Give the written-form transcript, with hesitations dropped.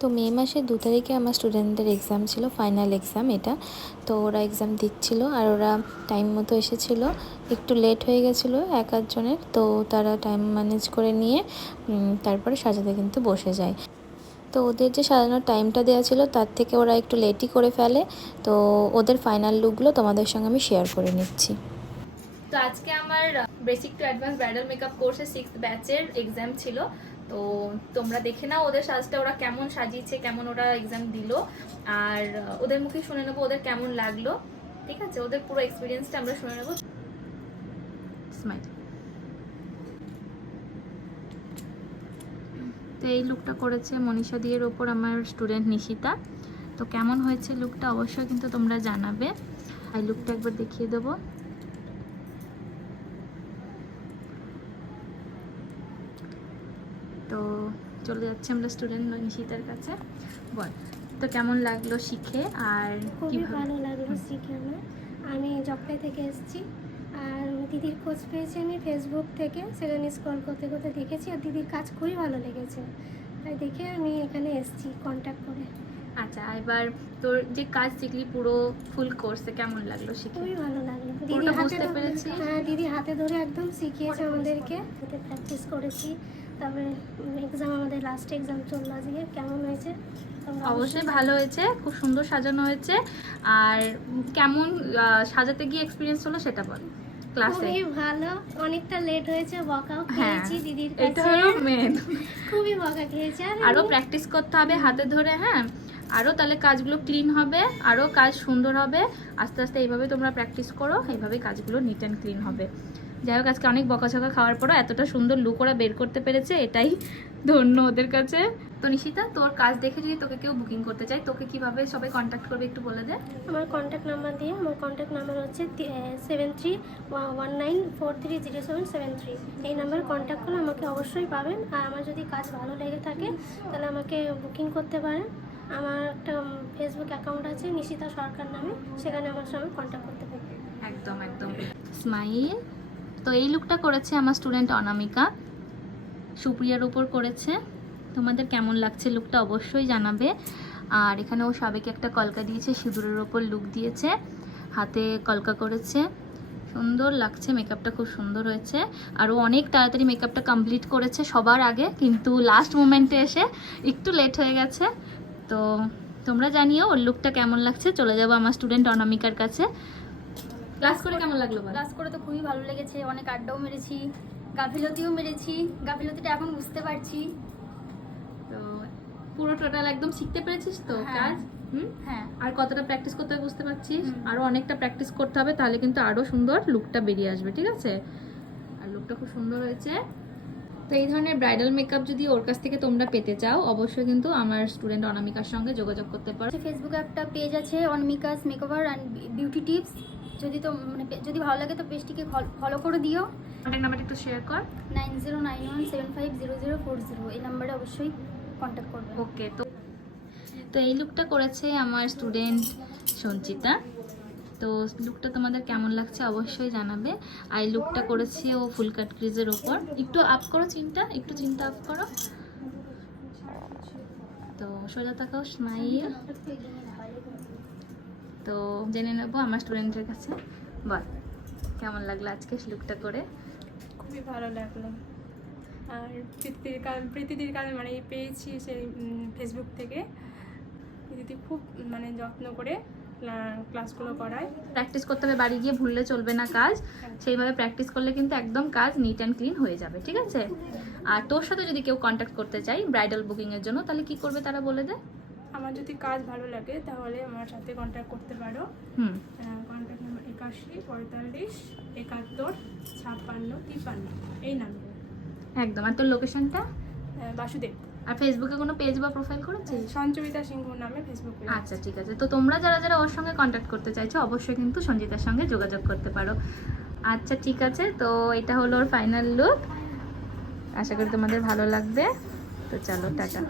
তো মে মাসের 2 তারিখে আমার স্টুডেন্টদের এক্সাম ছিল, ফাইনাল এক্সাম এটা। তো ওরা এক্সাম দিচ্ছিল আর ওরা টাইম মতো এসেছিলো। একটু লেট হয়ে গেছিলো এক আধজনের, তো তারা টাইম ম্যানেজ করে নিয়ে তারপরে সাজাতে কিন্তু বসে যায়। তো ওদের যে সাজানোর টাইমটা দেওয়া ছিল তার থেকে ওরা একটু লেটই করে ফেলে। তো ওদের ফাইনাল লুকগুলো তোমাদের সঙ্গে আমি শেয়ার করে নিচ্ছি। তো আজকে আমার basic to advance bridal makeup কোর্সের 6th ব্যাচের এক্সাম ছিল। তো তোমরা দেখে নাও ওদের সাজটা ওরা কেমন সাজিয়েছে, কেমন ওরা এক্সাম দিল, আর ওদের মুখে শুনে নেবো ওদের কেমন লাগলো। ঠিক আছে, ওদের পুরো এক্সপিরিয়েন্সটা আমরা শুনে নেবো। স্মাইল। তো এই লুকটা করেছে মনীষা দিয়ের ওপর আমার স্টুডেন্ট নিশিতা। তো কেমন হয়েছে লুকটা অবশ্যই কিন্তু তোমরা জানাবে। এই লুকটা একবার দেখিয়ে দেবো। তো চলে যাচ্ছে আমরা স্টুডেন্ট নিশিতার কাছে। বল, তো কেমন লাগলো শিখে? আর খুবই ভালো লাগলো শিখে। আমি জবটাই থেকে এসেছি, আর দিদির খোঁজ পেয়েছি আমি ফেসবুক থেকে, সেখানে স্ক্রল করতে করতে দেখেছি আর দিদির কাজ খুবই ভালো লেগেছে, তাই দেখে আমি এখানে এসেছি কন্ট্যাক্ট করে। আচ্ছা, এবার তোর যে কাজ শিখলি পুরো ফুল কোর্সে কেমন লাগলো শিখে? খুবই ভালো লাগলো। দিদি বুঝতে পেরেছি। হ্যাঁ, দিদি হাতে ধরে একদম শিখিয়েছে আমাদেরকে, প্র্যাকটিস করেছি। তারপরে এক্সাম, আমাদের লাস্ট এক্সাম চললো আজকে। কেমন হয়েছে? অবশ্যই ভালো হয়েছে, খুব সুন্দর সাজানো হয়েছে। আর কেমন সাজাতে গিয়ে এক্সপিরিয়েন্স হলো সেটা বল। ক্লাসে খুবই ভালো, অনেকটা লেট হয়েছে, বকাও খেয়েছি দিদির কাছে। এটা হলো মেন। খুবই বকা খেয়েছি। আরো প্র্যাকটিস করতে হবে হাতে ধরে, হ্যাঁ, আরও তাহলে কাজগুলো ক্লিন হবে, আরও কাজ সুন্দর হবে। আস্তে আস্তে এইভাবে তোমরা প্র্যাকটিস করো, এইভাবে কাজগুলো নিট অ্যান্ড ক্লিন হবে। যাই হোক, আজকে অনেক বকাঝকা খাওয়ার পরও এতটা সুন্দর লুক ওরা বের করতে পেরেছে, এটাই ধন্য ওদের কাছে। তো নিশিতা, তোর কাজ দেখে যদি তোকে কেউ বুকিং করতে চায়, তোকে কিভাবে সবাই কন্ট্যাক্ট করবে একটু বলে দে। আমার কন্ট্যাক্ট নাম্বার দিয়ে, আমার কন্ট্যাক্ট নাম্বার হচ্ছে 7319430773। এই নাম্বারে কন্ট্যাক্ট করলে আমাকে অবশ্যই পাবেন। আর আমার যদি কাজ ভালো লেগে থাকে তাহলে আমাকে বুকিং করতে পারেন। আমার একটা ফেসবুক অ্যাকাউন্ট আছে নিশিতা সরকার নামে, সেখানে আমার সঙ্গে কন্ট্যাক্ট করতে পারেন। একদম একদম। স্মাইল। তো এই লুকটা করেছে আমার স্টুডেন্ট অনামিকা, সুপ্রিয়ার উপর করেছে। তোমাদের কেমন লাগছে লুকটা অবশ্যই জানাবে। আর এখানে ও সাবেকে একটা কলকা দিয়েছে, সিঁদুরের ওপর লুক দিয়েছে, হাতে কলকা করেছে, সুন্দর লাগছে। মেকআপটা খুব সুন্দর হয়েছে। আর ও অনেক তাড়াতাড়ি মেকআপটা কমপ্লিট করেছে সবার আগে, কিন্তু লাস্ট মোমেন্টে এসে একটু লেট হয়ে গেছে। তো তোমরা জানিও ওর লুকটা কেমন লাগছে। চলে যাবো আমার স্টুডেন্ট অনামিকার কাছে। ক্লাস করে কেমন লাগলো? ক্লাস করে তো খুবই ভালো লেগেছে, অনেক আড্ডাও মেরেছি, গাফিলতিও মেরেছি, গাফিলতিটা এখন বুঝতে পারছি। তো পুরো টোটাল একদম শিখতে পেরেছিস তো কাজ? হ্যাঁ। আর কতটা প্র্যাকটিস করতে হবে বুঝতে পারছিস? আরো অনেকটা প্র্যাকটিস করতে হবে, তাহলে কিন্তু আরো সুন্দর লুকটা বেরিয়ে আসবে। ঠিক আছে? আর লুকটা খুব সুন্দর হয়েছে। তো এই ধরনের ব্রাইডাল মেকআপ যদি ওর কাছ থেকে তোমরা পেতে চাও, অবশ্যই কিন্তু আমার স্টুডেন্ট অনামিকার সঙ্গে যোগাযোগ করতে পারো। ফেসবুকে একটা পেজ আছে, অনমিকাস মেকওভার অ্যান্ড বিউটি টিপস। যদি ভালো লাগে তো পেজটিকে ফলো করে দিও। কন্ট্যাক্ট নাম্বারটা একটু শেয়ার কর। 9091750040। এই নাম্বারে অবশ্যই কন্ট্যাক্ট করবে। ওকে। তো এই লুকটা করেছে আমার স্টুডেন্ট সঞ্চিতা। তো লুকটা তোমাদের কেমন লাগছে অবশ্যই জানাবে। আর এই লুকটা করেছি ও ফুল কাট ক্রিজের ওপর। একটু আপ করো চিনটা, একটু চিনটা আপ করো। তো সোজা তাকাও, স্মাইল। তো জেনে নেবো আমার স্টুডেন্টের কাছে। বল, কেমন লাগলো আজকে লুকটা করে? খুবই ভালো লাগলো। আর প্রীতিদির কাজ মানে পেয়েছি সেই ফেসবুক থেকে। প্রীতি খুব মানে যত্ন করে ক্লাসগুলো করায়। প্র্যাকটিস করতে হবে, বাড়ি গিয়ে ভুললে চলবে না কাজ। সেইভাবে প্র্যাকটিস করলে কিন্তু একদম কাজ নিট অ্যান্ড ক্লিন হয়ে যাবে। ঠিক আছে? আর তোর সাথে যদি কেউ কন্ট্যাক্ট করতে চাই ব্রাইডাল বুকিংয়ের জন্য, তাহলে কি করবে তারা বলে দে। আমার যদি কাজ ভালো লাগে তাহলে আমার সাথে কন্ট্যাক্ট করতে পারো। কন্ট্যাক্ট নাম্বার 8145715653 এই নাম্বার। একদম। আর তোর লোকেশনটা? বাসুদেব। আর ফেসবুকে কোনো পেজ বা প্রোফাইল করেছিস? সঞ্চয়িতা সিংহ নামে ফেসবুক পেজ। আচ্ছা, ঠিক আছে। তো তোমরা যারা যারা ওর সঙ্গে কন্ট্যাক্ট করতে চাইছো অবশ্যই কিন্তু সঞ্জিতার সঙ্গে যোগাযোগ করতে পারো। আচ্ছা, ঠিক আছে। তো এটা হলো ওর ফাইনাল লুক। আশা করি তোমাদের ভালো লাগবে। তো চলো, টাটা।